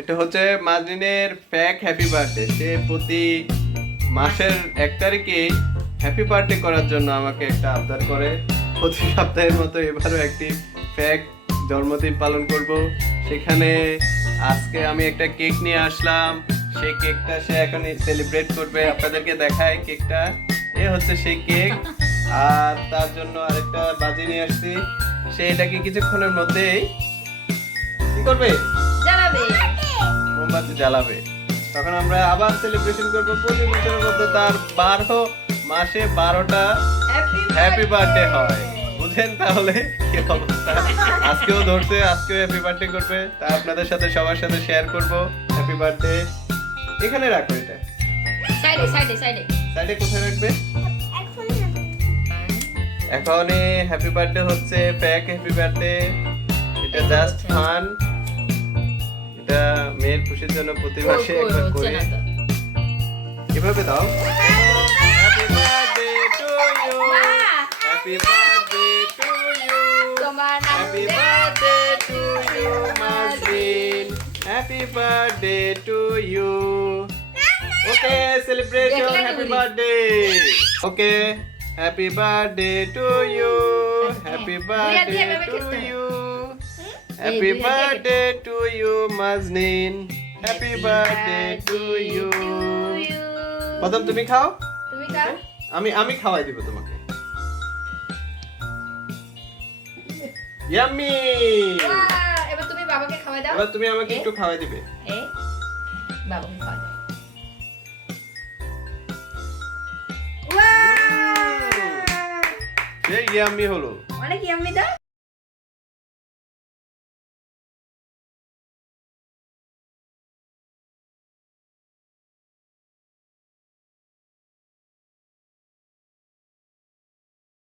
এটা হচ্ছে মাজরিনের fake happy birthday. সে প্রতি মাসের 1 তারিখে হ্যাপি বার্থডে করার জন্য আমাকে একটা আবদার করে। প্রতি সপ্তাহের মতো এবারও একটি ফেক জন্মদিন পালন করব। সেখানে আজকে আমি একটা কেক নিয়ে আসলাম। সেই কেকটা সে এখন সেলিব্রেট করবে। আপনাদেরকে দেখায় কেকটা। এ হচ্ছে সেই কেক। আর তার জন্য আরেকটা বাজি নিয়ে আসছি। সে এটাকে কিছুক্ষণের মধ্যেই কি করবে? জ্বালাবে। মোমবাতি জ্বালাবে। তখন আমরা আবার সেলিব্রেশন করবো। প্রতি বছরের মধ্যে তার 12 মাসে 12টা হ্যাপি বার্থডে হয়। বুঝেন তাহলে কি অবস্থা। আজকেও ধরছে, আজকেও হ্যাপি বার্থডে করবে। তা আপনাদের সাথে সবার সাথে শেয়ার করব হ্যাপি বার্থডে। এখানে রাখো এটা। সাইডে সাইডে সাইডে। সাইডে কোথায় রাখবে? এখন হ্যাপি বার্থডে হচ্ছে ফেক হ্যাপি বার্থডে। এটা জাস্ট ফান। এটা মেয়ের খুশির জন্য প্রতি মাসে একবার করে। এভাবে দাও। Happy birthday to you. Happy birthday to you. তোমার নাম happy birthday to you Mazrin. Happy birthday to you. Okay, celebration happy birthday. Okay, happy birthday to you. Happy birthday to you. Happy birthday to you Mazrin. Happy birthday to you. প্রথম তুমি খাও। তুমি খাও। আমি খাওয়াই দিব তোমাকে। ইয়াম্মি। এবার তুমি বাবাকে খাওয়াই দাও। এবার তুমি আমাকে একটু খাওয়াই দিবে। বাবাকে খাওয়াই দাও। সেই ইয়াম্মি হলো। অনেক ইয়াম্মি দাও।